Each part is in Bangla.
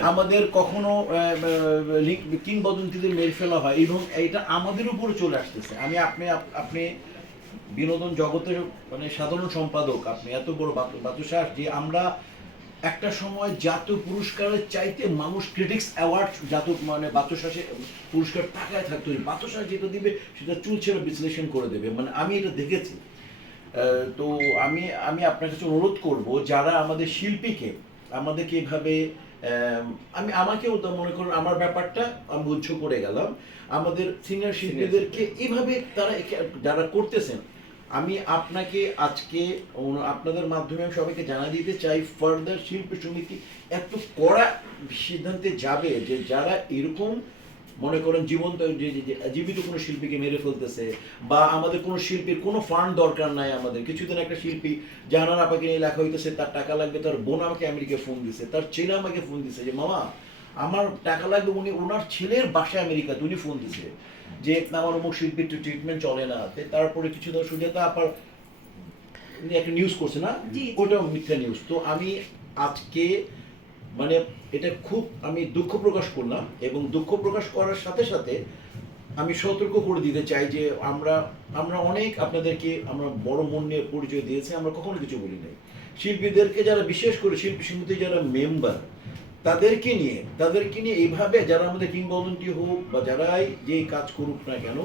আমাদের কখনো কিংবদন্তিদের মেরে ফেলা হয় এবং এটা আমাদের উপরে চলে আসতেছে। আমি আপনি, আপ- আপনি বিনোদন জগতের মানে সাধারণ সম্পাদক, আপনি এত বড় বাতুসাস যে আমরা একটা সময় জাতীয় পুরস্কারের চাইতে মানুষ ক্রিটিক্স অ্যাওয়ার্ড জাতীয় মানে বাতুসাসে পুরস্কার টাকায় থাকতো। বাতুসাস যেটা দিবে, সেটা চুল ছেড়ে বিশ্লেষণ করে দেবে। মানে আমি এটা দেখেছি। তো আমি আমি আপনার কাছে অনুরোধ করব, যারা আমাদের শিল্পীকে, আমাদেরকে এভাবে আম, আমি আমাকেও তো মনে করুন আমার ব্যাপারটা আমি উচ্চ করে গেলাম। আমাদের সিনিয়র শিল্পীদেরকে এইভাবে তারা যারা করতেছেন আমি আপনাকে আজকে আপনাদের মাধ্যমে সবাইকে জানা দিতে চাই ফার্দার শিল্প সমিতি এত কড়া সিদ্ধান্তে যাবে যে যারা এরকম মনে করেন জীবন্ত জীবিত কোনো শিল্পীকে মেরে ফেলতেছে বা আমাদের কোনো শিল্পীর কোনো ফান্ড দরকার নাই আমাদের। কিছুদিন একটা শিল্পী জানার আপাকে নিয়ে লেখা হইতেছে তার টাকা লাগবে তার বোন আমাকে আমেরিকা ফোন দিছে তার ছেলে আমাকে ফোন দিছে। যে মামা আমার টাকা লাগবে উনি ওনার ছেলের বাসায় আমেরিকা উনি ফোন দিছে যে আমার অমুক শিল্পীর ট্রিটমেন্ট চলে না। তারপরে কিছু ধর সুজাতা আপার একটা নিউজ করছে না? জি। মিথ্যা নিউজ তো আমি আজকে মানে এটা খুব আমি দুঃখ প্রকাশ করলাম এবং দুঃখ প্রকাশ করার সাথে সাথে আমি সতর্ক করে দিতে চাই যে আমরা আমরা অনেক আপনাদেরকে, আমরা বড় মন নিয়ে পরিচয় দিয়েছি, আমরা কখনো কিছু বলি নাই। শিল্পীদেরকে যারা বিশেষ করে শিল্পী সমিতির যারা মেম্বার, তাদেরকে নিয়ে তাদেরকে নিয়ে এইভাবে যারা আমাদের কিংবদন্তি হোক বা যারাই যে কাজ করুক না কেন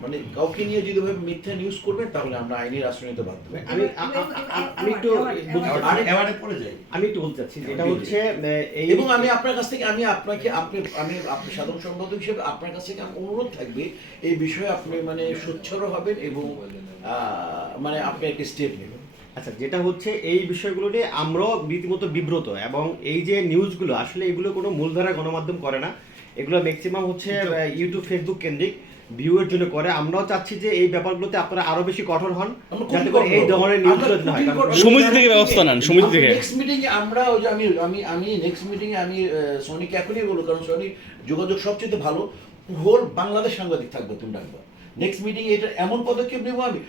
মানে কাউকে নিয়ে যদি ভাবে মিথ্যা নিউজ করবেন তাহলে আমরা আইনের আশ্রয় নিতে বাধ্য আমি আমি একটু অ্যাওয়ার্ডে- পড়ে যাই। আমি একটু বলতে চাচ্ছি যেটা হচ্ছে এই এবং আমি আপনার কাছ থেকে আমি আপনাকে আপনি আমি আপনি সাধারণ সম্পাদক হিসেবে আপনার কাছ থেকে অনুরোধ থাকবে এই বিষয়ে আপনি মানে সোচ্চার হবেন এবং আহ, মানে আপনি একটা স্টেপ নেবেন। আচ্ছা যেটা হচ্ছে এই বিষয়গুলো নিয়ে আমরাও রীতিমতো বিব্রত এবং এই যে নিউজগুলো আসলে এগুলো কোনো মূলধারা গণমাধ্যম করে না। এগুলো ম্যাক্সিমাম হচ্ছে ইউটিউব ফেসবুক কেন্দ্রিক ভিউয়ের জন্য করে। আমরাও চাচ্ছি যে এই ব্যাপারগুলোতে আপনারা আরও বেশি কঠোর হন যাতে করে এই ধরনের নিউজ আমরা না হয়। সমিতি থেকে ব্যবস্থা নেন, সমিতি থেকে। নেক্সট মিটিং এ আমরা ওই যে আমি আমি আমি নেক্সট মিটিং এ আমি সনিকে এখনই বলব কারণ সনি যোগাযোগ সবচেয়ে ভালো। হোল বাংলাদেশ সাংবাদিক থাকবে তুমি ডাকবা নেক্সট মিটিং এটা এমন পদক্ষেপ নেব আমি।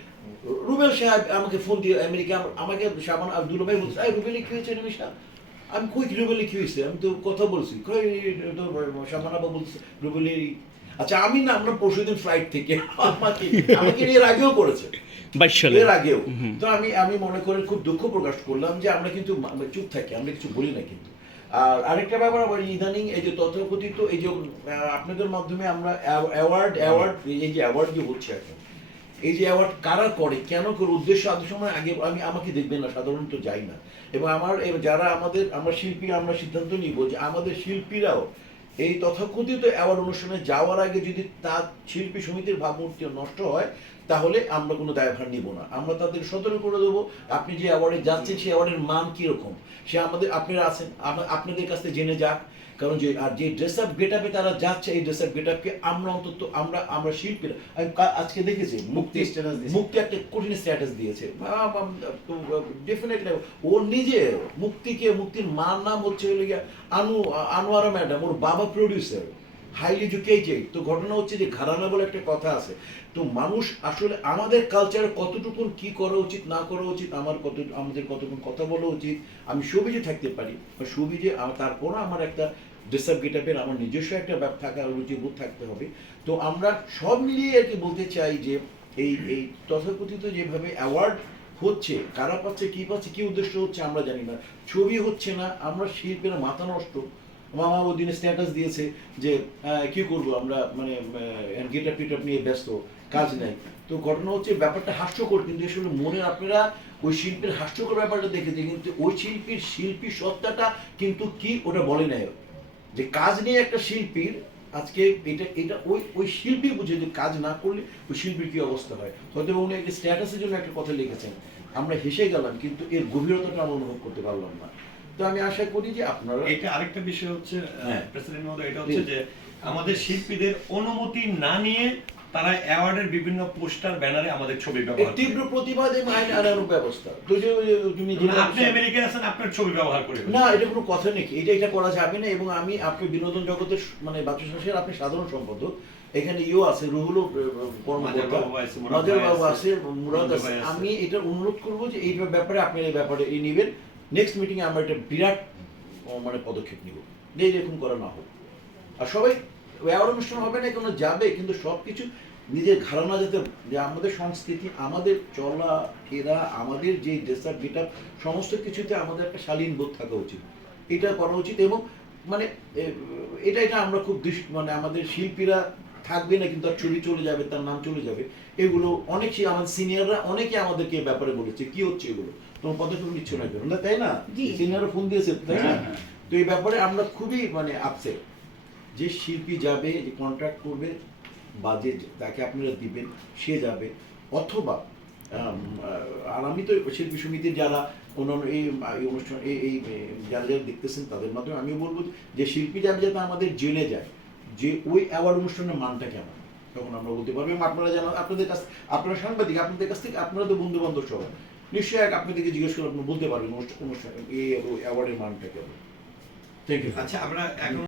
রুবেল সাহেব আমাকে ফোন দিয়ে আমেরিকা আমাকে সাবান আব্দুল ভাই বলছে এই রুবেলি কি হয়েছে নিমিশা আমি কই রুবেলি কি হয়েছে? আমি তো কথা বলছি। তো বলছে রুবেলি আচ্ছা আমি না আমরা পরশুদিন ফ্লাইট থেকে আমাকে আমাকে এর আগেও করেছে। বাইশ সালে। এর আগেও। তো আমি আমি মনে করেন খুব দুঃখ প্রকাশ করলাম যে আমরা কিন্তু চুপ থাকি আমরা কিছু বলি না কিন্তু। আর আরেকটা ব্যাপার আবার ইদানিং এই যে তথাকথিত এই যে আপনাদের মাধ্যমে আমরা অ্যাওয়ার্ড অ্যাওয়ার্ড এই যে অ্যাওয়ার্ড যে হচ্ছে এখন এই যে অ্যাওয়ার্ড কারা করে, কেন করে, উদ্দেশ্য আদৌ সময় আগে আমি, আমাকে দেখবেন না, সাধারণত যাই না। এবং আমার যারা আমাদের, আমরা শিল্পী, আমরা সিদ্ধান্ত নিব যে আমাদের শিল্পীরাও এই তথাকথিত অ্যাওয়ার্ড অনুষ্ঠানে যাওয়ার আগে যদি তার শিল্পী সমিতির ভাবমূর্তি নষ্ট হয় তাহলে আমরা কোনো দায়ভার নিব না। আমরা তাদের সতর্ক করে দেবো। আপনি যে অ্যাওয়ার্ডে যাচ্ছেন সেই অ্যাওয়ার্ডের মান কীরকম? সে আমাদের আপনারা আছেন আপনাদের কাছ থেকে জেনে যাক। কারণ যে আর যে ড্রেস আপ গেট আপে তারা যাচ্ছে এই ড্রেস আপ গেট আপকে আমরা অন্তত আমরা আমরা শিল্পীরা আজকে দেখেছি মুক্তি স্ট্যাটাস দিয়েছে। মুক্তি একটা কঠিন স্ট্যাটাস দিয়েছে। ডেফিনেটলি ও নিজে মুক্তিকে মুক্তির মার নাম হচ্ছে আনু আনোয়ারা ম্যাডাম ওর বাবা প্রডিউসার হাইলি এডুকেটেড। তো ঘটনা হচ্ছে যে ঘরানা বলে একটা কথা আছে। তো মানুষ আসলে আমাদের কালচারে কতটুকুন কি করা উচিত, না করা উচিত, আমার কত, আমাদের কতটুকু কথা বলা উচিত, আমি সবিজে থাকতে পারি। সবিজে তারপরও আমার একটা ডিসার্ভ গেটাপের আমার নিজস্ব একটা ব্যাপ থাকা রুচিবোধ থাকতে হবে। তো আমরা সব মিলিয়ে আর কি বলতে চাই যে, এই এই তথাকথিত যেভাবে অ্যাওয়ার্ড হচ্ছে, কারা পাচ্ছে, কি পাচ্ছে, কি উদ্দেশ্য হচ্ছে, আমরা জানি না। ছবি হচ্ছে না, আমরা শিল্পের মাথা নষ্ট। মামা ওই দিনে স্ট্যাটাস দিয়েছে যে কি করব আমরা মানে নিয়ে ব্যস্ত, কাজ নাই। তো ঘটনা হচ্ছে ব্যাপারটা হাস্যকর, কিন্তু মনে আপনারা ওই শিল্পের হাস্যকর ব্যাপারটা দেখেছে কিন্তু ওই শিল্পীর শিল্পী সত্তাটা কিন্তু কি ওটা বলে নাই। যে কাজ নিয়ে একটা শিল্পীর আজকে এটা এটা ওই ওই শিল্পী বুঝে যে কাজ না করলে ওই শিল্পীর কি অবস্থা হয়। হয়তো উনি একটা স্ট্যাটাসের জন্য একটা কথা লিখেছেন। আমরা হেসে গেলাম, কিন্তু এর গভীরতাটা আমরা অনুভব করতে পারলাম না। তো আমি আশা করি যে আপনারা এটা আরেকটা বিষয় হচ্ছে হ্যাঁ। প্রেসিডেন্ট মহোদয় এটা হচ্ছে যে আমাদের শিল্পীদের অনুমতি না নিয়ে তারা অ্যাওয়ার্ডের বিভিন্ন পোস্টার ব্যানারে আমাদের ছবি ব্যবহার তীব্র প্রতিবাদ এবং আইন আনানোর ব্যবস্থা। তুমি মানে আপনি আমেরিকায় আছেন আপনার ছবি ব্যবহার করে না এটা কোনো কথা নেই। এটা এটা করা যাবে না এবং আমি আপনি বিনোদন জগতের মানে বাচ্চা শাসের আপনি সাধারণ সম্পাদক। এখানে ইও আছে রুহুল কর্মকর্তা। বাবু আছে, মুরাদ আছে। আমি এটা অনুরোধ করব যে এই ব্যাপারে আপনি এই ব্যাপারে এই নেবেন। নেক্সট মিটিং এ আমরা একটা বিরাট মানে পদক্ষেপ নিব। যে এরকম করা না হোক। আর সবাই অ্যাওয়ার্ড অনুষ্ঠান হবে না, কোনো যাবে, কিন্তু সব কিছু নিজের ধারণা যাতে, যে আমাদের সংস্কৃতি, আমাদের চলা, ফেরা, আমাদের যে ড্রেসার গেট সমস্ত কিছুতে আমাদের একটা শালীন বোধ থাকা উচিত। এটা করা উচিত এবং মানে এটা এটা আমরা খুব দৃষ্টি মানে আমাদের শিল্পীরা থাকবে না, কিন্তু তার ছবি চলে যাবে, তার নাম চলে যাবে। এগুলো অনেক আমাদের সিনিয়ররা অনেকে আমাদেরকে ব্যাপারে বলেছে, কি হচ্ছে এগুলো? তোমার পদক্ষেপ নিচ্ছ না কেন? না তাই না? জি। সিনিয়ররা ফোন দিয়েছে তাই না? হ্যাঁ, হ্যাঁ। তো এই ব্যাপারে আমরা খুবই মানে আপসেট যে শিল্পী যাবে যে কন্ট্রাক্ট করবে বা যে তাকে আপনারা দিবেন সে যাবে। অথবা আর আমি তো শিল্পী সমিতির যারা অন্যান্য এই এই অনুষ্ঠান এই এই যারা যারা দেখতেছেন তাদের মাধ্যমে আমি বলব যে শিল্পী যাবে যাতে আমাদের জেনে যায় যে ওই অ্যাওয়ার্ড অনুষ্ঠানের মানটা কেমন। তখন আমরা বলতে পারব আপনারা জানা আপনাদের কাছ আপনারা সাংবাদিক আপনাদের কাছ থেকে আপনারা তো বন্ধু বান্ধব সবাই নিশ্চয়ই এক আপনাদেরকে জিজ্ঞেস করে আপনি বলতে পারবেন অনুষ্ঠান অনুষ্ঠান এই অ্যাওয়ার্ডের মানটা কেমন? থ্যাংক ইউ আচ্ছা আমরা এখন